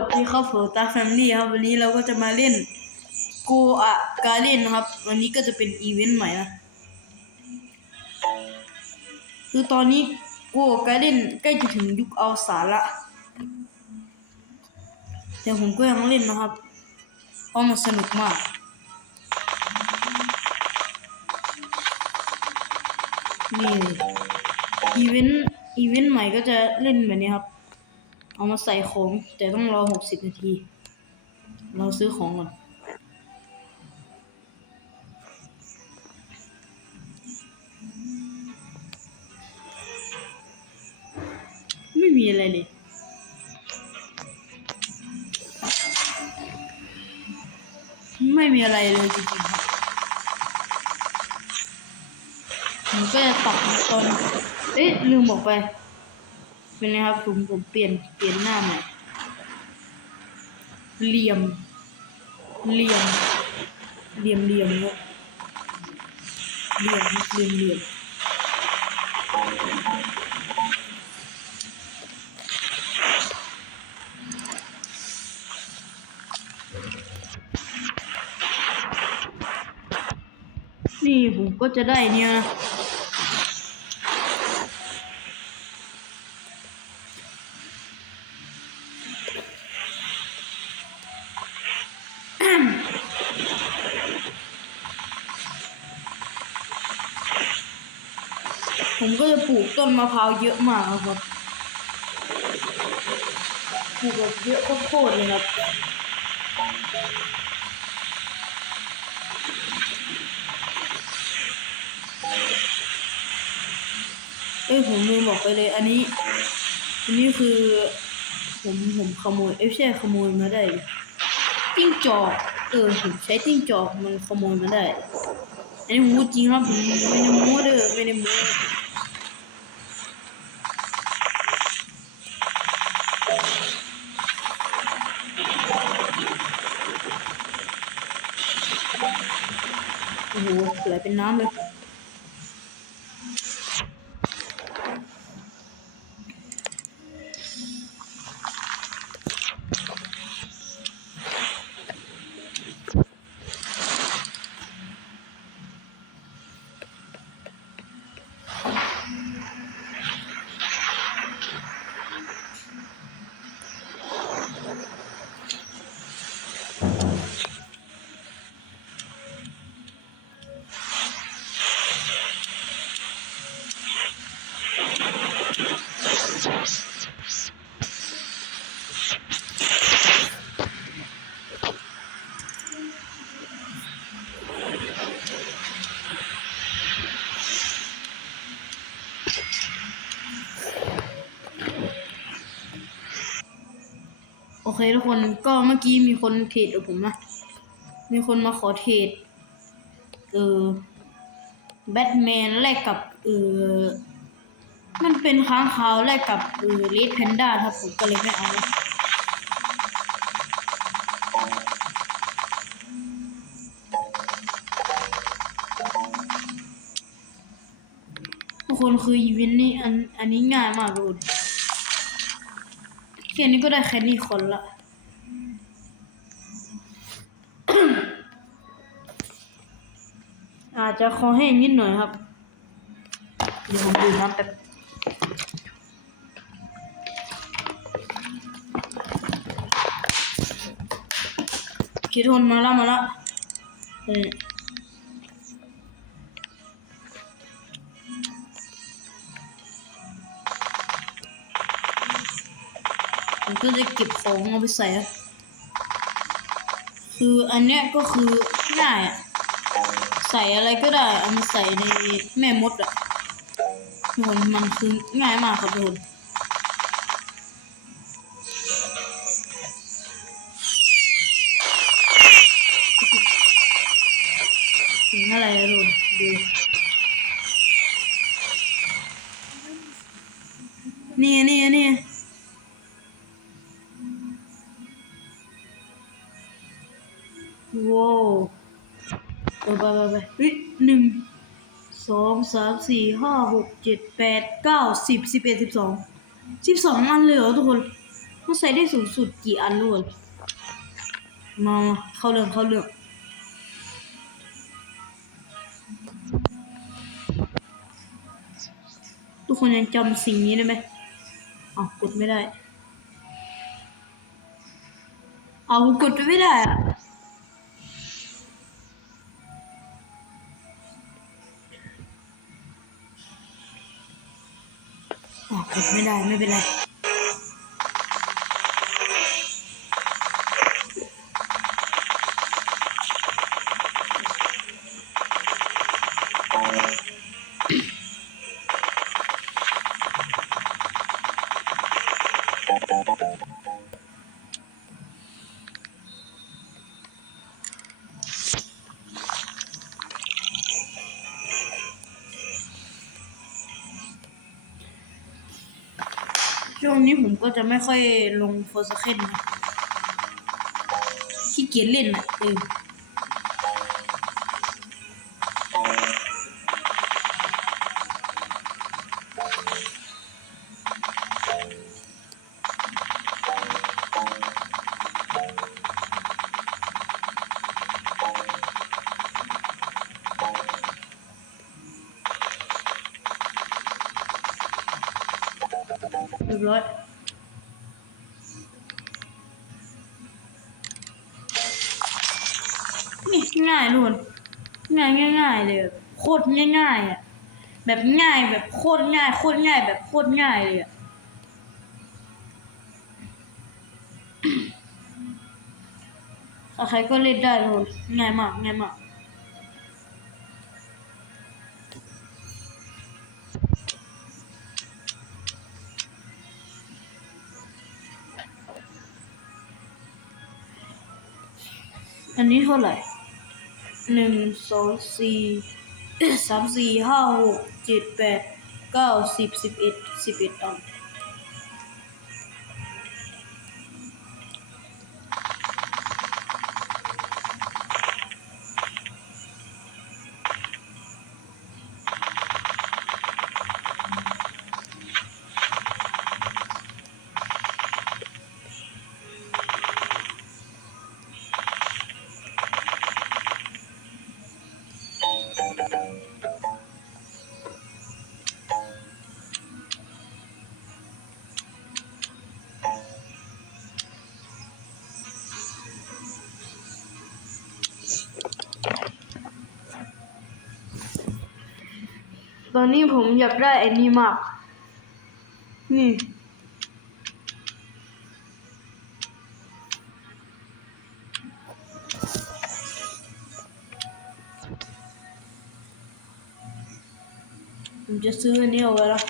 สวัสดีครับผมตาแฟมิลี่ครับวันนี้เราก็จะมาเล่นโกอะการเล่นนะครับ วันนี้ก็จะเป็นอีเวนต์ใหม่นะคือตอนนี้โกอะการเล่นใกล้จะถึงยุคเอาสารละแต่ผมก็ยังเล่นนะครับเพราะมันสนุกมากนี่อีเวนต์อีเวนต์ใหม่ก็จะเล่นแบบนี้ครับ เอามาใส่ของ แต่ต้องรอหกสิบนาที เราซื้อของก่อนไม่มีอะไรเลยไม่มีอะไรเลยจริงๆครับผมก็จะตัดตอนเอ๊ะลืมบอกไป เป็นไงครับผมผมเปลี่ยนเปลี่ยนหน้าใหม่เหลี่ยมเหลี่ยมเหลี่ยมเหลี่ยมเนี่ยเหลี่ยมเหลี่ยมเหลี่ยมนี่ผมก็จะได้เนี่ยนะ ผมก็จะปลูกต้นมะพร้าวเยอะมากครับปลูกแบบเยอะโคตรเลยครับเอ้ยผมลืมบอกไปเลย อันนี้ อันนี้คือ ผมผมขโมยเอ้ยใช่ขโมยมาได้จิ้งจอกเออผมใช้จิ้งจอกมันขโมยมาได้ อันนี้ผมพูดจริงครับผมไม่ได้โม้เด้อไม่ได้โม้โอ้โเป็นน้ำเลยโอเคทุกคนก็เมื่อกี้มีคนเทรดกับผมนะมีคนมาขอเทรดเออแบทแมนแลกกับเออมันเป็นค้างคาวแลกกับเออเลดแพนด้าครับผมก็เลยไม่เอานะทุกคนคืออีเวนต์นี้อันอันนี้ง่ายมากเลย แค่นี้ก็ได้แค่นี้คนละ อาจจะคอแห้งนิดหน่อยครับ เดี๋ยวผมดื่มน้ำแป๊บคิดทนมาแล้วมาแล้วเออผม ก็จะเก็บของเอาไปใส่ คืออันเนี้ยก็คือง่ายอะใส่อะไรก็ได้ เอามาใส่ในแม่มดอะทุกคนมันคือง่ายมากครับทุกคน สามสี่ห้าหกเจ็ดแปดเก้าสิบสิบเอ็ดสิบสองสิบสองอันเลยเหรอทุกคนมันใส่ได้สูงสุดกี่อันนู่นมามาเข้าเรื่องเข้าเรื่องทุกคนยังจำสิ่งนี้ได้ไหมอ๋อกดไม่ได้ เอาผมกดไปไม่ได้อะ อ๋อกดไม่ได้ไม่เป็นไร นี้ผมก็จะไม่ค่อยลงโฟสเคนนะขี้เกียจเล่นอะเออ นี่ง่ายทุกคนง่ายง่ายเลยโคตรง่ายๆอะแบบง่ายแบบโคตรง่ายโคตรง่ายแบบโคตรง่ายเลยอะใครก็เล่นได้ทุกคนง่ายมากง่ายมากอันนี้เท่าไหร่ หนึ่งสองสี่สามสี่ห้าหกเจ็ดแปดเก้าสิบสิบเอ็ดสิบเอ็ดอัน อนนี้ผมอยากได้ไอ้นี่มาก นี่ผมจะซื้ออันนี้เอาไว้ละ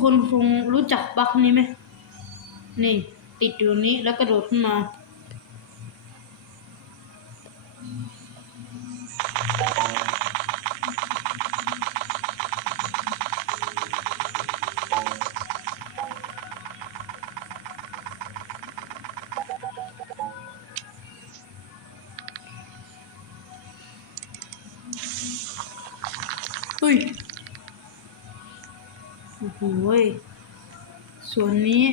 คนคงรู้จักบักนี้ไหม นี่ ติดอยู่นี้แล้วกระโดดขึ้นมาเฮ้ย โอ้ยส่วนนี้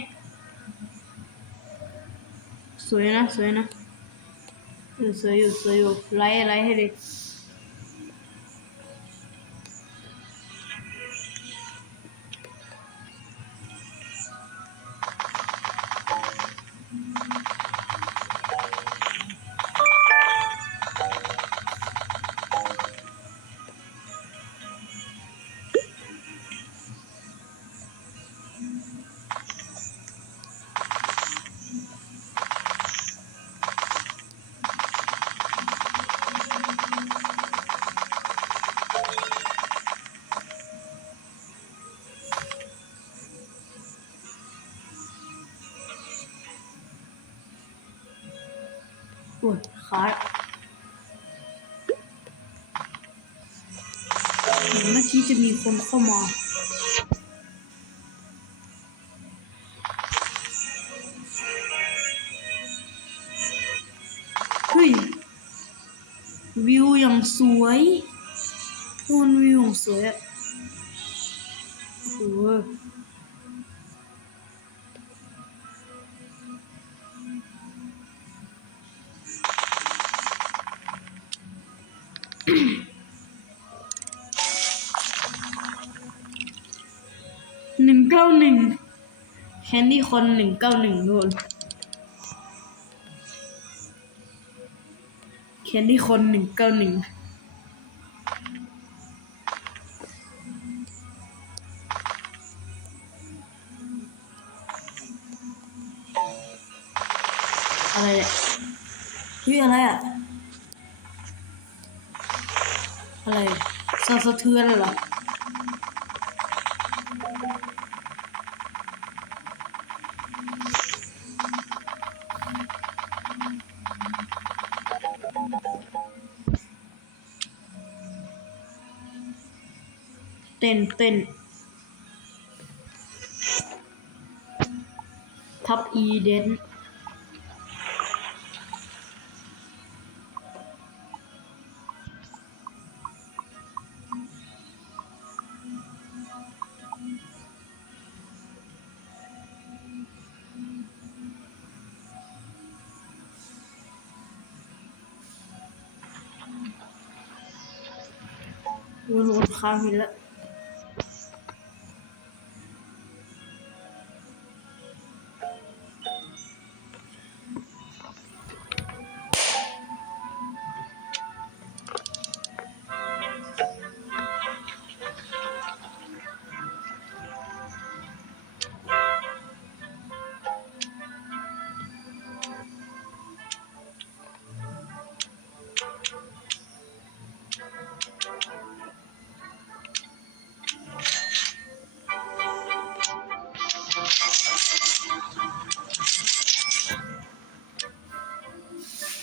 สวยนะ สวยนะ สวยอยู่สวยอยู่ไล่ไล่ให้เลย ขาเห็นเมื่อกี้จะมีคนเข้ามาเฮ้ย วิวอย่างสวยทุกคนวิวอย่างสวยอะโอ้ ก้าหนึ่งแคนดี้คนหนึ่งเก้าหนึ่งนู่นแคนดี้คนหนึ่งเก้าหนึ่งอะไรเนี่ยเฮ้ยอะไรอะ อะไรสะสะเทือนเหรอ ต้นเต้นทับอีเดนวนวนค้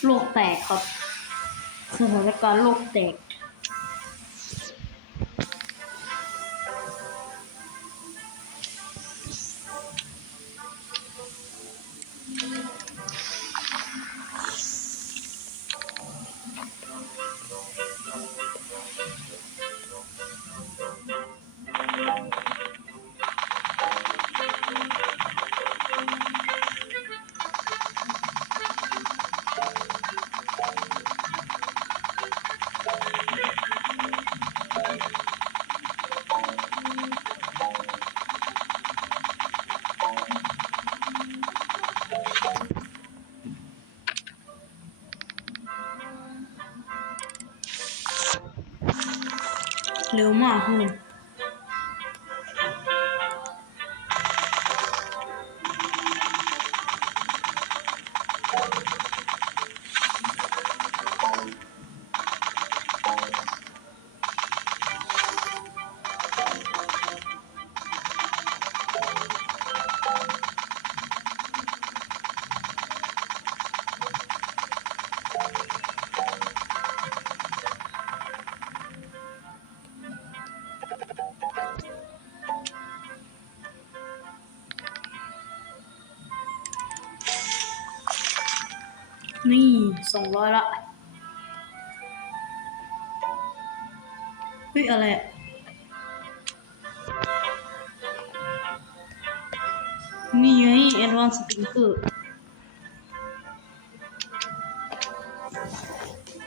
โลกแตกครับสถานการณ์โลกแตก เร็ว นี่สองร้อยละเฮ้ยอะไรอะนี่ไง Advanced Speaker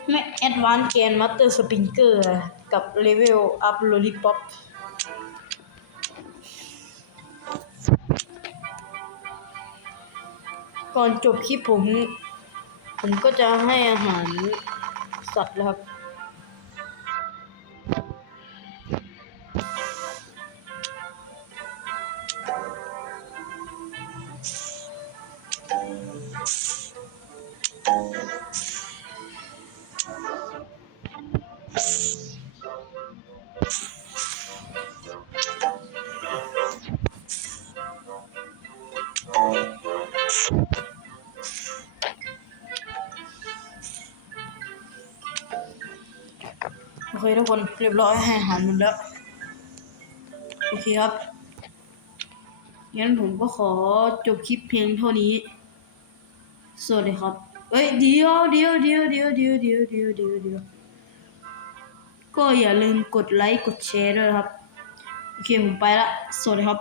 ไม่ Advanced Grand Master Speaker อะกับ Level Up Lollipop ก่อนจบคลิปผม ผมก็จะให้อาหารสัตว์แล้วครับน ทุกคนเรียบร้อยให้อาหารหมดแล้ว โอเคครับ งั้นผมก็ขอจบคลิปเพียงเท่านี้ สวัสดีครับ เอ้ยเดี๋ยวเดี๋ยวเดี๋ยวเดี๋ยวเดี๋ยวเดี๋ยวเดี๋ยวเดี๋ยวเดี๋ยวก็อย่าลืมกดไลค์กดแชร์ด้วยนะครับ โอเคผมไปละ สวัสดีครับ